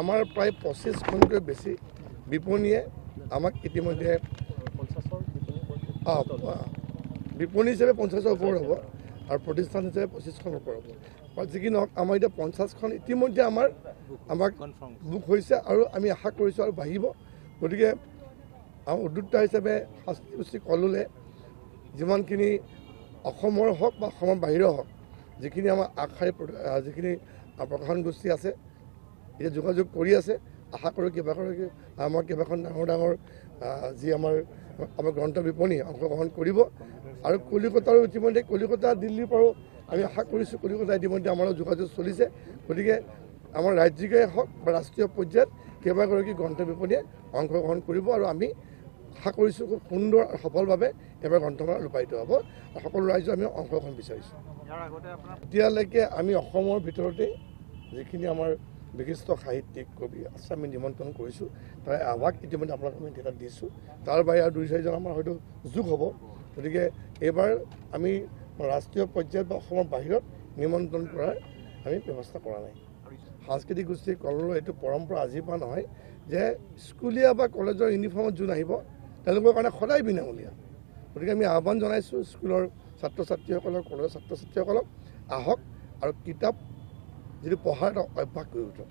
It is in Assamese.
আমাৰ প্ৰায় 25খনকৈ বেছি বিপণীয়ে আমাক ইতিমধ্যে বিপণী হিচাপে 50ৰ ওপৰ হ'ব আৰু প্ৰতিষ্ঠান হিচাপে 25খনৰ ওপৰ হ'ব। যি কি নহওক আমাৰ এতিয়া 50খন ইতিমধ্যে আমাক বুক হৈছে আৰু আমি আশা কৰিছোঁ আৰু বাঢ়িব। গতিকে আমাৰ উদ্যোক্তা হিচাপে সাংস্কৃতিক কললে যিমানখিনি অসমৰ হওক বা অসমৰ বাহিৰৰ হওক যিখিনি আমাৰ আগশাৰী যিখিনি প্ৰশাসন গোষ্ঠী আছে এতিয়া যোগাযোগ কৰি আছে। আশা কৰোঁ আমাৰ কেইবাখন ডাঙৰ যি আমাৰ গ্ৰন্থ বিপণী অংশগ্ৰহণ কৰিব আৰু কলিকতাৰো ইতিমধ্যে কলিকতা দিল্লীৰ পৰাও আমি আশা কৰিছোঁ। কলিকতা ইতিমধ্যে আমাৰ যোগাযোগ চলিছে। গতিকে আমাৰ ৰাজ্যিকে হওক বা ৰাষ্ট্ৰীয় পৰ্যায়ত কেইবাগৰাকী গ্ৰন্থ বিপণীয়ে অংশগ্ৰহণ কৰিব আৰু আমি আশা কৰিছোঁ খুব সুন্দৰ আৰু সফলভাৱে এইবাৰ গ্ৰন্থমেলা ৰূপায়িত হ'ব আৰু সকলো ৰাইজে আমি অংশগ্ৰহণ বিচাৰিছোঁ। এতিয়ালৈকে আমি অসমৰ ভিতৰতে যিখিনি আমাৰ বিশিষ্ট সাহিত্যিক কবি আছে আমি নিমন্ত্ৰণ কৰিছোঁ। তাৰে আভাস ইতিমধ্যে আপোনাক আমি এটা দিছোঁ। তাৰ বাহিৰে আৰু 2-4জন আমাৰ হয়তো যোগ হ'ব। গতিকে এইবাৰ আমি ৰাষ্ট্ৰীয় পৰ্যায়ত বা অসমৰ বাহিৰত নিমন্ত্ৰণ কৰাৰ আমি ব্যৱস্থা কৰা নাই। সাংস্কৃতিক গোষ্ঠীৰ কললৰ এইটো পৰম্পৰা আজিৰ পৰা নহয় যে স্কুলীয়া বা কলেজৰ ইউনিফৰ্মত যোন আহিব তেওঁলোকৰ কাৰণে সদায় বিনামূলীয়া। গতিকে আমি আহ্বান জনাইছোঁ স্কুলৰ ছাত্ৰ ছাত্ৰীসকলক কলেজৰ ছাত্ৰ ছাত্ৰীসকলক আহক আৰু কিতাপ যিটো পঢ়াৰ এটা অভ্যাস কৰি উঠক।